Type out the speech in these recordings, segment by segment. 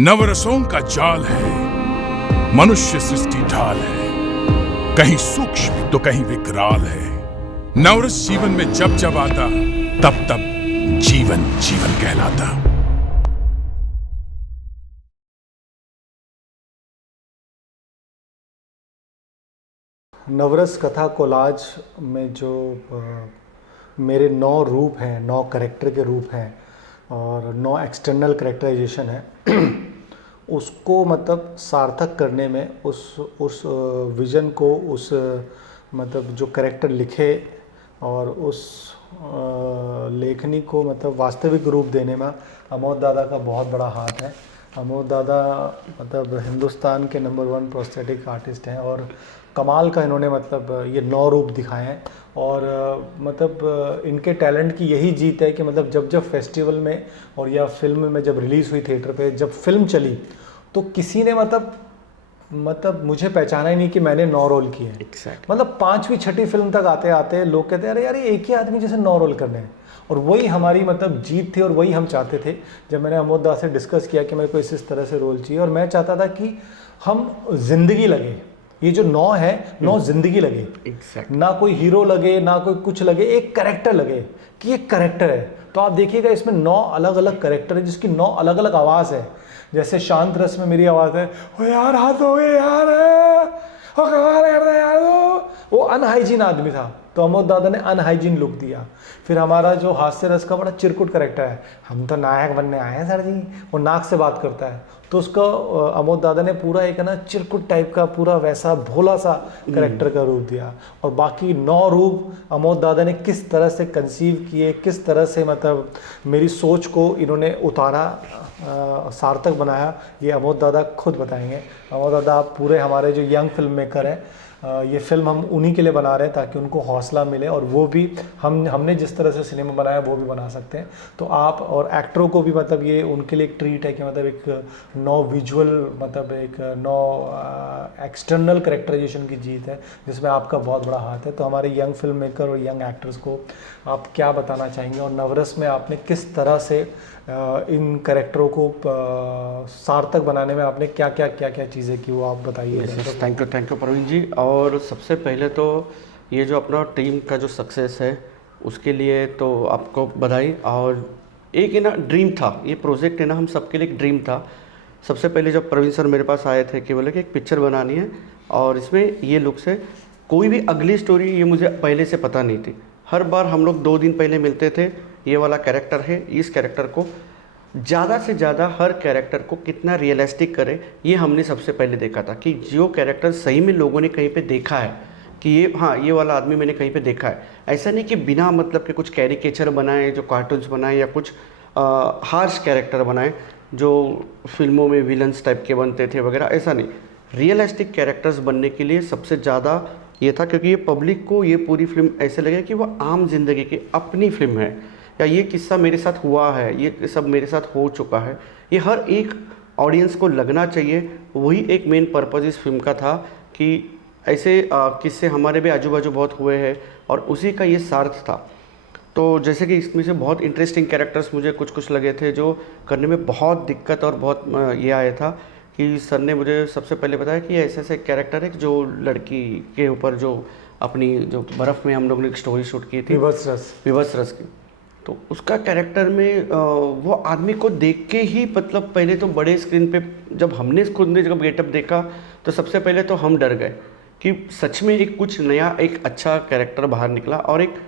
नवरसों का जाल है, मनुष्य सृष्टि ढाल है, कहीं सूक्ष्म तो कहीं विकराल है। नवरस जीवन में जब जब आता, तब तब जीवन जीवन कहलाता। नवरस कथा कोलाज में जो मेरे 9 रूप हैं, 9 कैरेक्टर के रूप हैं और 9 एक्सटर्नल कैरेक्टराइजेशन है उसको मतलब सार्थक करने में उस विज़न को, उस मतलब जो कैरेक्टर लिखे और उस लेखनी को मतलब वास्तविक रूप देने में अमोद दादा का बहुत बड़ा हाथ है। अमोद दादा मतलब हिंदुस्तान के नंबर 1 प्रोस्थेटिक आर्टिस्ट हैं और कमाल का इन्होंने मतलब ये 9 रूप दिखाए हैं और मतलब इनके टैलेंट की यही जीत है कि मतलब जब जब फेस्टिवल में और या फिल्म में जब रिलीज़ हुई थिएटर पे, जब फिल्म चली तो किसी ने मतलब मुझे पहचाना ही नहीं कि मैंने 9 रोल किए हैं। मतलब 5वीं 6ठी फिल्म तक आते आते लोग कहते हैं अरे यार ये एक ही आदमी जैसे 9 रोल करने हैं। और वही हमारी मतलब जीत थी और वही हम चाहते थे। जब मैंने अमोद दा से डिस्कस किया कि मेरे को इस तरह से रोल चाहिए और मैं चाहता था कि हम जिंदगी लगे, ये जो 9 है 9 जिंदगी लगे, ना कोई हीरो लगे ना कोई कुछ लगे, एक कैरेक्टर लगे कि ये कैरेक्टर है। तो आप देखिएगा इसमें 9 अलग अलग कैरेक्टर है जिसकी 9 अलग अलग आवाज़ है। जैसे शांत रस में मेरी आवाज़ है ओ यार हाथ हो गए यार, ओ कमाल कर रहा है यार, वो अनहाइजीन आदमी था तो अमोद दादा ने अनहाइजीन लुक दिया। फिर हमारा जो हास्य रस का बड़ा चिरकुट कैरेक्टर है, हम तो नायक बनने आए हैं सर जी, वो नाक से बात करता है तो उसका अमोद दादा ने पूरा एक है ना चिरकुट टाइप का पूरा वैसा भोला सा कैरेक्टर का रूप दिया। और बाकी 9 रूप अमोद दादा ने किस तरह से कंसीव किए, किस तरह से मतलब मेरी सोच को इन्होंने उतारा, सार्थक बनाया, ये अमोद दादा खुद बताएंगे। अमोद दादा आप पूरे हमारे जो यंग फिल्म मेकर हैं, ये फिल्म हम उन्हीं के लिए बना रहे हैं ताकि उनको हौसला मिले और वो भी हमने जिस तरह से सिनेमा बनाया वो भी बना सकते हैं। तो आप और एक्टरों को भी मतलब ये उनके लिए एक ट्रीट है कि मतलब एक 9 विजुअल मतलब एक 9 एक्सटर्नल कैरेक्टराइजेशन की जीत है जिसमें आपका बहुत बड़ा हाथ है। तो हमारे यंग फिल्म मेकर और यंग एक्टर्स को आप क्या बताना चाहेंगे और नवरस में आपने किस तरह से इन कैरेक्टरों को सार्थक बनाने में आपने क्या क्या चीज़ें की वो आप बताइए। थैंक यू प्रवीण जी। और सबसे पहले तो ये जो अपना टीम का जो सक्सेस है उसके लिए तो आपको बधाई। और एक है ना ड्रीम था, ये प्रोजेक्ट है ना हम सबके लिए एक ड्रीम था। सबसे पहले जब प्रवीण सर मेरे पास आए थे कि बोले कि एक पिक्चर बनानी है और इसमें ये लुक से कोई भी अगली स्टोरी ये मुझे पहले से पता नहीं थी। हर बार हम लोग 2 दिन पहले मिलते थे, ये वाला कैरेक्टर है, इस कैरेक्टर को ज़्यादा से ज़्यादा हर कैरेक्टर को कितना रियलिस्टिक करे ये हमने सबसे पहले देखा था कि जो कैरेक्टर सही में लोगों ने कहीं पे देखा है कि ये हाँ ये वाला आदमी मैंने कहीं पे देखा है। ऐसा नहीं कि बिना मतलब के कुछ कैरिकेचर बनाए, जो कार्टून्स बनाए या कुछ हार्श कैरेक्टर बनाए जो फिल्मों में विलन्स टाइप के बनते थे वगैरह, ऐसा नहीं। रियलिस्टिक कैरेक्टर्स बनने के लिए सबसे ज़्यादा ये था क्योंकि ये पब्लिक को ये पूरी फिल्म ऐसे लगे कि वह आम जिंदगी की अपनी फिल्म है या ये किस्सा मेरे साथ हुआ है, ये सब मेरे साथ हो चुका है, ये हर एक ऑडियंस को लगना चाहिए। वही एक मेन पर्पज़ इस फिल्म का था कि ऐसे किस्से हमारे भी आजू बाजू बहुत हुए हैं और उसी का ये सार्थ था। तो जैसे कि इसमें से बहुत इंटरेस्टिंग कैरेक्टर्स मुझे कुछ लगे थे जो करने में बहुत दिक्कत और बहुत ये आया था कि सर ने मुझे सबसे पहले बताया कि ऐसे ऐसे कैरेक्टर है जो लड़की के ऊपर जो अपनी जो बर्फ़ में हम लोग ने एक स्टोरी शूट की थी विवश रस की, तो उसका कैरेक्टर में वो आदमी को देख के ही मतलब पहले तो बड़े स्क्रीन पे जब हमने खुद ने जब गेटअप देखा तो सबसे पहले तो हम डर गए कि सच में एक कुछ नया एक अच्छा कैरेक्टर बाहर निकला और एक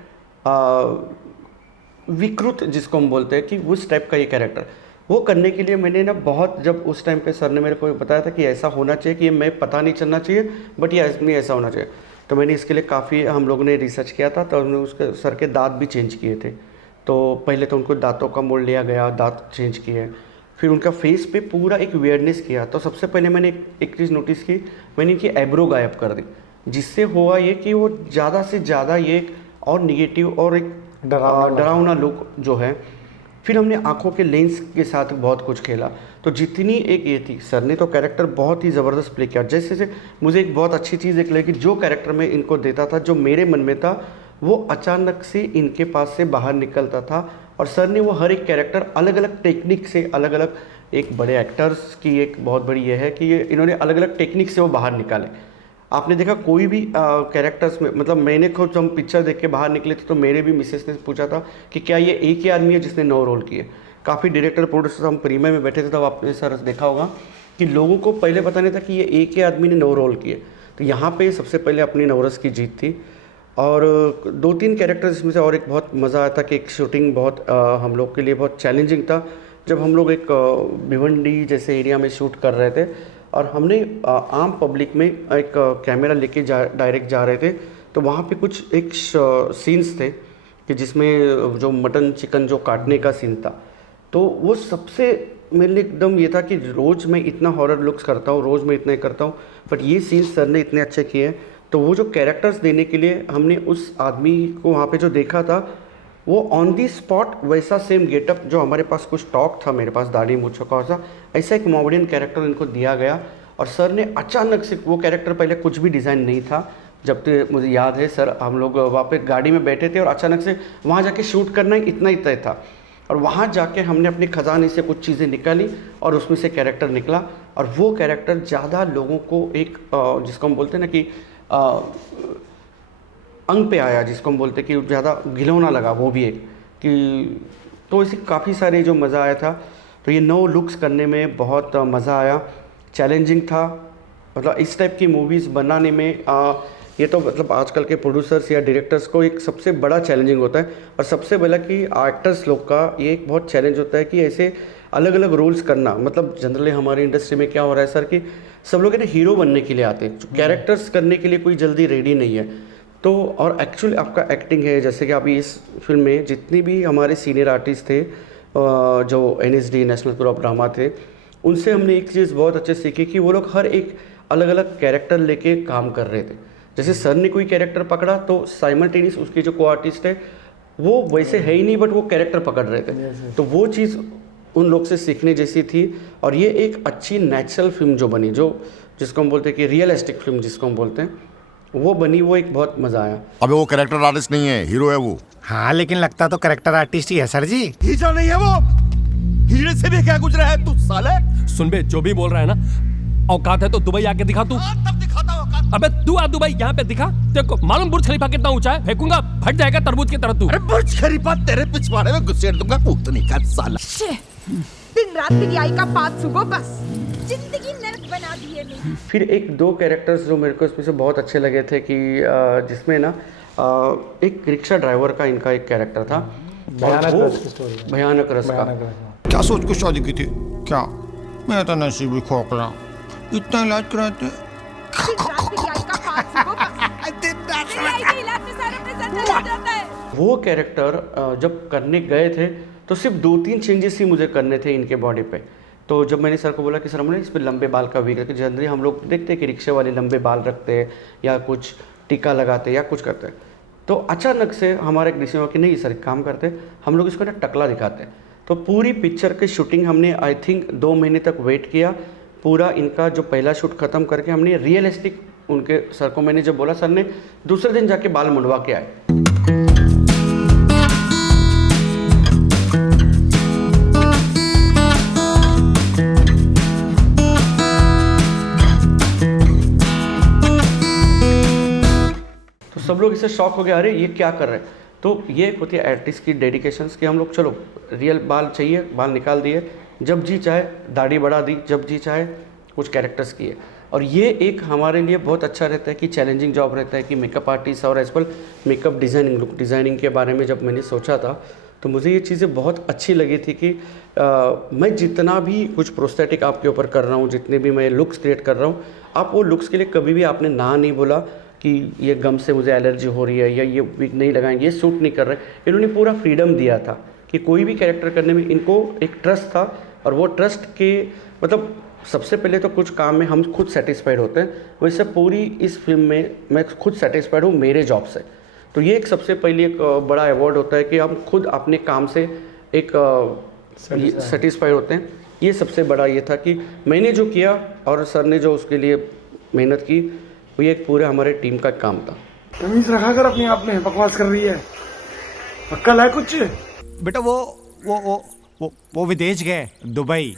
विकृत जिसको हम बोलते हैं कि उस टाइप का ये कैरेक्टर वो करने के लिए मैंने ना बहुत, जब उस टाइम पे सर ने मेरे को बताया था कि ऐसा होना चाहिए कि ये मैं पता नहीं चलना चाहिए बट ये इसमें ऐसा होना चाहिए, तो मैंने इसके लिए काफ़ी हम लोगों ने रिसर्च किया था। तो हमने उसके सर के दांत भी चेंज किए थे। तो पहले तो उनको दांतों का मोड़ लिया गया, दांत चेंज किए, फिर उनका फेस पे पूरा एक वियर्डनेस किया। तो सबसे पहले मैंने एक चीज़ नोटिस की, मैंने इनकी आईब्रो गायब कर दी जिससे हुआ ये कि वो ज़्यादा से ज़्यादा ये एक और निगेटिव और एक डरावना लुक जो है। फिर हमने आँखों के लेंस के साथ बहुत कुछ खेला। तो जितनी एक ये थी, सर ने तो कैरेक्टर बहुत ही ज़बरदस्त प्ले किया। जैसे मुझे एक बहुत अच्छी चीज़ एक लगी, जो कैरेक्टर मैं इनको देता था जो मेरे मन में था वो अचानक से इनके पास से बाहर निकलता था और सर ने वो हर एक कैरेक्टर अलग अलग टेक्निक से अलग अलग एक बड़े एक्टर्स की एक बहुत बड़ी ये है कि ये इन्होंने अलग अलग टेक्निक से वो बाहर निकाले। आपने देखा कोई भी कैरेक्टर्स में, मतलब मैंने खुद जब हम पिक्चर देख के बाहर निकले थे तो मेरे भी मिसेस ने पूछा था कि क्या ये एक ही आदमी है जिसने 9 रोल किए। काफ़ी डायरेक्टर प्रोड्यूसर हम प्रीमियर में बैठे थे तब आपने सर देखा होगा कि लोगों को पहले पता नहीं था कि ये एक ही आदमी ने 9 रोल किए। तो यहाँ पे सबसे पहले अपनी नवरस की जीत थी। और 2-3 कैरेक्टर्स इसमें से और एक बहुत मज़ा आया था कि एक शूटिंग बहुत हम लोग के लिए बहुत चैलेंजिंग था। जब हम लोग एक भिवंडी जैसे एरिया में शूट कर रहे थे और हमने आम पब्लिक में एक कैमरा लेके डायरेक्ट जा रहे थे, तो वहाँ पे कुछ एक सीन्स थे कि जिसमें जो मटन चिकन जो काटने का सीन था, तो वो सबसे मेरे लिए एकदम ये था कि रोज़ मैं इतना हॉरर लुक्स करता हूँ, रोज़ मैं इतना करता हूँ, बट ये सीन सर ने इतने अच्छे किए हैं। तो वो जो कैरेक्टर्स देने के लिए हमने उस आदमी को वहाँ पे जो देखा था, वो ऑन दी स्पॉट वैसा सेम गेटअप जो हमारे पास कुछ टॉक था, मेरे पास दाढ़ी मूंछ का सा, ऐसा एक मॉडर्न कैरेक्टर इनको दिया गया। और सर ने अचानक से, वो कैरेक्टर पहले कुछ भी डिज़ाइन नहीं था, जब तक मुझे याद है सर हम लोग वहाँ पे गाड़ी में बैठे थे और अचानक से वहाँ जाके शूट करना ही इतना ही तय था। और वहाँ जाके हमने अपने ख़जाने से कुछ चीज़ें निकाली और उसमें से कैरेक्टर निकला। और वो कैरेक्टर ज़्यादा लोगों को एक जिसको हम बोलते हैं ना कि अंग पे आया, जिसको हम बोलते कि ज़्यादा घिनौना लगा, वो भी एक कि तो ऐसे काफ़ी सारे जो मज़ा आया था। तो ये 9 लुक्स करने में बहुत मज़ा आया, चैलेंजिंग था। मतलब इस टाइप की मूवीज़ बनाने में ये तो मतलब आजकल के प्रोड्यूसर्स या डायरेक्टर्स को एक सबसे बड़ा चैलेंजिंग होता है। और सबसे बड़ा कि एक्टर्स लोग का ये एक बहुत चैलेंज होता है कि ऐसे अलग अलग रोल्स करना। मतलब जनरली हमारी इंडस्ट्री में क्या हो रहा है सर कि सब लोग ना हीरो बनने के लिए आते हैं, कैरेक्टर्स करने के लिए कोई जल्दी रेडी नहीं है। तो और एक्चुअली आपका एक्टिंग है, जैसे कि अभी इस फिल्म में जितनी भी हमारे सीनियर आर्टिस्ट थे जो NSD national school of drama थे, उनसे हमने एक चीज़ बहुत अच्छे सीखी कि वो लोग हर एक अलग अलग कैरेक्टर लेके काम कर रहे थे। जैसे सर ने कोई कैरेक्टर पकड़ा तो साइमल्टेनियस उसके जो को आर्टिस्ट है वो वैसे है ही नहीं, बट वो कैरेक्टर पकड़ रहे थे। तो वो चीज़ उन लोग से सीखने जैसी थी। और ये एक अच्छी नेचुरल फिल्म जो बनी, जो जिसको हम बोलते हैं कि रियलिस्टिक फिल्म जिसको हम बोलते हैं, वो बनी, वो एक बहुत मज़ा आया। अबे वो कैरेक्टर आर्टिस्ट नहीं है, हीरो है वो। हाँ लेकिन लगता तो कैरेक्टर आर्टिस्ट ही है सर जी। हीरो नहीं है वो, हीरे से भी क्या गुजरा है तू साले। सुन बे, जो भी बोल रहा है ना, औकात है तो दुबई आके दिखा तू। तब दिखाता औकात। अबे तू आ दुबई यहाँ पे दिखा, देखो मालूम बुर्ज खलीफा कितना ऊंचा है, फेंकूंगा फट जाएगा तरबूज की तरह तू। अरे बुर्ज खलीफा तेरे पिछवाड़े में घुसेड़ दूंगा, कूदने का साला। दिन रात तेरी आई का पात सुबह, बस जिंदगी नरक बना दिए नहीं। फिर 1-2 कैरेक्टर्स जो मेरे को इसमें से बहुत अच्छे लगे थे कि जिसमें ना एक रिक्शा ड्राइवर का इनका एक कैरेक्टर था, भयानक रस की स्टोरी है। भयानक रस का। क्या सोच के शादी की थी क्या? मैं तो नसीब ही खोखला, इतना इलाज कराते। दिन रात तेरी आई का पात सुबह, बस तेरी आई के इलाज में सारा पैसा चला जाता है। वो कैरेक्टर जब करने गए थे तो सिर्फ 2-3 चेंजेस ही मुझे करने थे इनके बॉडी पे। तो जब मैंने सर को बोला कि सर हमने इस पर लंबे बाल का वीक रखे, जनरली हम लोग देखते हैं कि रिक्शे वाले लंबे बाल रखते हैं या कुछ टीका लगाते हैं या कुछ करते हैं, तो अचानक से हमारे एक डिसीजन हुआ कि नहीं सर काम करते, हम लोग इसको ना टकला दिखाते हैं। तो पूरी पिक्चर की शूटिंग हमने आई थिंक 2 महीने तक वेट किया। पूरा इनका जो पहला शूट ख़त्म करके हमने रियलिस्टिक उनके सर को मैंने जब बोला, सर ने दूसरे दिन जाके बाल मुंडवा के आए। तो सब लोग इससे शॉक हो गए, अरे ये क्या कर रहे हैं। तो ये एक होती है आर्टिस्ट की डेडिकेशंस कि हम लोग चलो रियल बाल चाहिए, बाल निकाल दिए, जब जी चाहे दाढ़ी बढ़ा दी, जब जी चाहे कुछ कैरेक्टर्स किए। और ये एक हमारे लिए बहुत अच्छा रहता है कि चैलेंजिंग जॉब रहता है कि मेकअप आर्टिस्ट और as well makeup designing, look designing के बारे में जब मैंने सोचा था तो मुझे ये चीज़ें बहुत अच्छी लगी थी कि मैं जितना भी कुछ प्रोस्थेटिक आपके ऊपर कर रहा हूँ, जितने भी मैं लुक्स क्रिएट कर रहा हूँ, आप वो लुक्स के लिए कभी भी आपने ना नहीं बोला कि ये गम से मुझे एलर्जी हो रही है या ये विग नहीं लगाएंगे, ये सूट नहीं कर रहे। इन्होंने पूरा फ्रीडम दिया था कि कोई भी कैरेक्टर करने में इनको एक ट्रस्ट था। और वो ट्रस्ट के मतलब सबसे पहले तो कुछ काम में हम खुद सेटिस्फाइड होते हैं, वैसे पूरी इस फिल्म में मैं खुद सेटिस्फाइड हूँ मेरे जॉब से। तो ये एक सबसे पहले एक बड़ा अवार्ड होता है कि हम खुद अपने काम से एक सेटिस्फाइड होते हैं। ये सबसे बड़ा ये था कि मैंने जो किया और सर ने जो उसके लिए मेहनत की, वो ये एक पूरे हमारे टीम का काम था। तमीज रखा कर अपने आप में, बकवास कर रही है, अक्ल है कुछ? बेटा वो विदेश गए दुबई,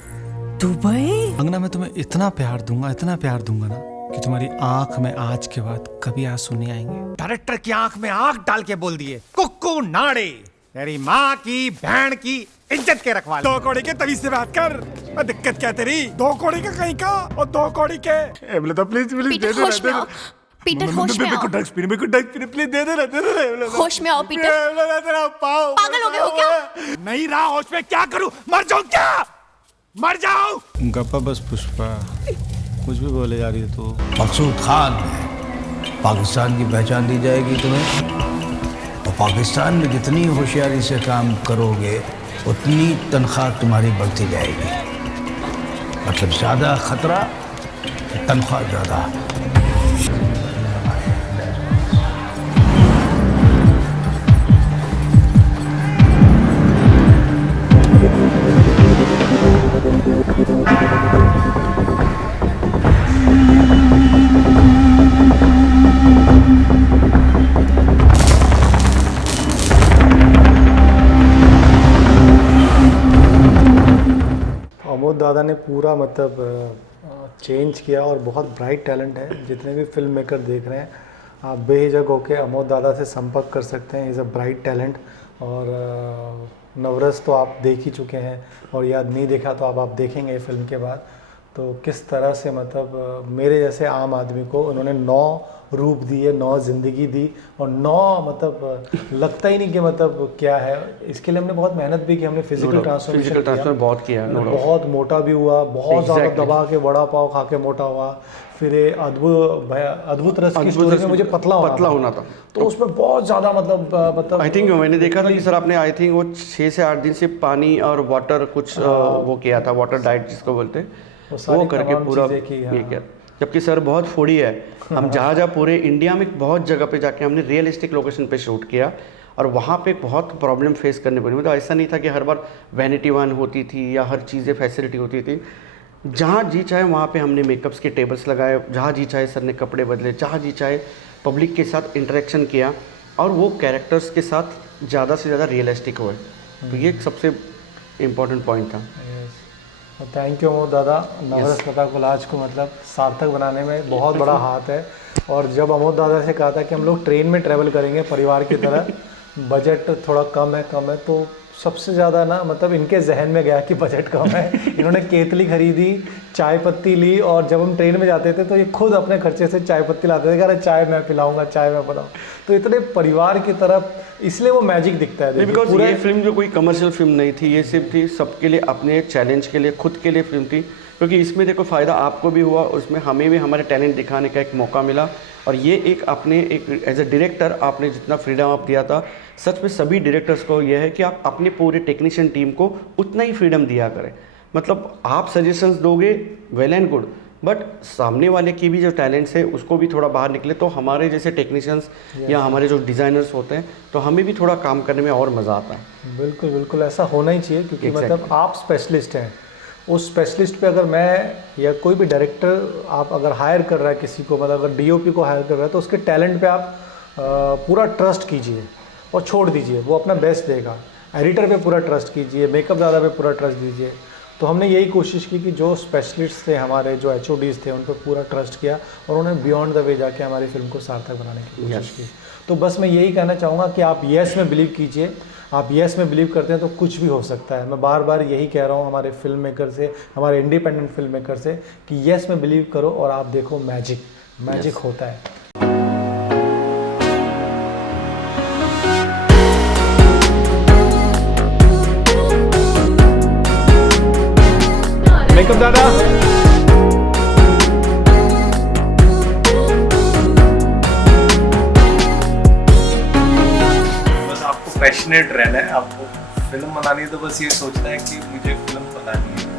दुबई? अंगना मैं तुम्हें इतना प्यार दूंगा ना कि तुम्हारी आंख में आज के बाद कभी आंसू नहीं आएंगे। डायरेक्टर की आंख में आंख डाल के बोल दिए, कुक्कू नाड़े, तेरी माँ की बहन की इज्जत के रखवाले। 2 कौड़ी के तमीज से बात कर। दिक्कत क्या तेरी? 2 कौड़ी का कहीं का और 2 कौड़ी के। बोले तो प्लीज दे दे। पीटर होश में आओ। ड्रग्स पीने प्लीज दे दे। होश में आओ पीटर। पागल हो गए हो क्या? नहीं रहा होश में, क्या करूं? मर जाऊं क्या? मर जाऊं? गप्पा बस पुष्पा, कुछ भी बोले जा रही है तो। मकसूद खान है, पाकिस्तान की पहचान दी जाएगी तुम्हें, और पाकिस्तान में जितनी होशियारी से काम करोगे उतनी तनख्वाह तुम्हारी बढ़ती जाएगी। मतलब ज़्यादा खतरा, तनख्वाह ज़्यादा। अमोद दादा ने पूरा मतलब चेंज किया और बहुत ब्राइट टैलेंट है। जितने भी फिल्म मेकर देख रहे हैं, आप बेहिचक होकर अमोद दादा से संपर्क कर सकते हैं। Is a bright talent. और नवरस तो आप देख ही चुके हैं, और याद नहीं देखा तो आप देखेंगे फिल्म के बाद। तो किस तरह से मतलब मेरे जैसे आम आदमी को उन्होंने 9 रूप दिए, 9 ज़िंदगी दी, और 9 मतलब लगता ही नहीं कि मतलब क्या है। इसके लिए हमने बहुत मेहनत भी की। हमने फिजिकल ट्रांसफॉर्मेशन बहुत किया, बहुत मोटा भी हुआ, बहुत ज़्यादा दबा के बड़ा पाव खा के मोटा हुआ। फिर अद्भुत रस की स्टोरी में मुझे पतला होना था, तो उसमें बहुत ज़्यादा मतलब आई थिंक मैंने देखा था कि सर आपने आई थिंक वो 6 से 8 दिन से पानी और वाटर कुछ वो किया था, वाटर डाइट जिसको बोलते हैं, वो करके पूरा ये किया। जबकि सर बहुत फूडी है। हम जहाँ पूरे इंडिया में बहुत जगह पे जाके हमने रियलिस्टिक लोकेशन पे शूट किया, और वहाँ पे बहुत प्रॉब्लम फेस करने पड़ी। मतलब ऐसा नहीं था कि हर बार वैनिटी वन होती थी या हर चीज़ें फैसिलिटी होती थी। जहाँ जी चाहे वहाँ पे हमने मेकअप्स के टेबल्स लगाए, जहाँ जी चाहे सर ने कपड़े बदले, जहाँ जी चाहे पब्लिक के साथ इंटरेक्शन किया, और वो कैरेक्टर्स के साथ ज़्यादा से ज़्यादा रियलिस्टिक हुए। तो ये सबसे इम्पोर्टेंट पॉइंट था। थैंक यू अमोद दादा। नवरस लता कोलाज को मतलब सार्थक बनाने में बहुत बड़ा हाथ है। और जब अमोद दादा से कहा था कि हम लोग ट्रेन में ट्रैवल करेंगे परिवार की तरह, बजट थोड़ा कम है, तो सबसे ज़्यादा ना मतलब इनके जहन में गया कि बजट कम है। इन्होंने केतली खरीदी, चाय पत्ती ली, और जब हम ट्रेन में जाते थे तो ये खुद अपने खर्चे से चाय पत्ती लाते थे, कह रहे चाय मैं पिलाऊंगा, चाय मैं बनाऊँ। तो इतने परिवार की तरफ, इसलिए वो मैजिक दिखता है। बिकॉज ये फिल्म जो कोई कमर्शियल फिल्म नहीं थी, ये सिर्फ थी सबके लिए, अपने चैलेंज के लिए, खुद के लिए फिल्म थी। क्योंकि इसमें देखो फ़ायदा आपको भी हुआ, उसमें हमें भी हमारे टैलेंट दिखाने का एक मौका मिला। और ये एक अपने एक एज ए डायरेक्टर आपने जितना फ्रीडम आप दिया था, सच में सभी डायरेक्टर्स को यह है कि आप अपने पूरे टेक्नीशियन टीम को उतना ही फ्रीडम दिया करें। मतलब आप सजेशंस दोगे वेल एंड गुड, बट सामने वाले की भी जो टैलेंट्स है उसको भी थोड़ा बाहर निकले, तो हमारे जैसे टेक्नीशियंस या हमारे जो डिज़ाइनर्स होते हैं, तो हमें भी थोड़ा काम करने में और मज़ा आता है। बिल्कुल बिल्कुल ऐसा होना ही चाहिए। क्योंकि मतलब आप स्पेशलिस्ट हैं, उस स्पेशलिस्ट पे अगर मैं या कोई भी डायरेक्टर आप अगर हायर कर रहा है किसी को, मतलब अगर डीओपी को हायर कर रहा है, तो उसके टैलेंट पे आप पूरा ट्रस्ट कीजिए और छोड़ दीजिए, वो अपना बेस्ट देगा। एडिटर पे पूरा ट्रस्ट कीजिए, मेकअप दादा पे पूरा ट्रस्ट दीजिए। तो हमने यही कोशिश की कि जो स्पेशलिस्ट थे हमारे, जो HODs थे, उन पर पूरा ट्रस्ट किया, और उन्होंने बियॉन्ड द वे जाके हमारी फिल्म को सार्थक बनाने की कोशिश की। तो बस मैं यही कहना चाहूँगा कि आप येस में बिलीव कीजिए। आप येस में बिलीव करते हैं तो कुछ भी हो सकता है। मैं बार बार यही कह रहा हूँ हमारे फिल्म मेकर से, हमारे इंडिपेंडेंट फिल्म मेकर से, कि येस में बिलीव करो और आप देखो मैजिक होता है। मेकअप दादा, पैशनेट रहना है, आपको फिल्म बनानी है तो बस ये सोचना है कि मुझे फिल्म बनानी है।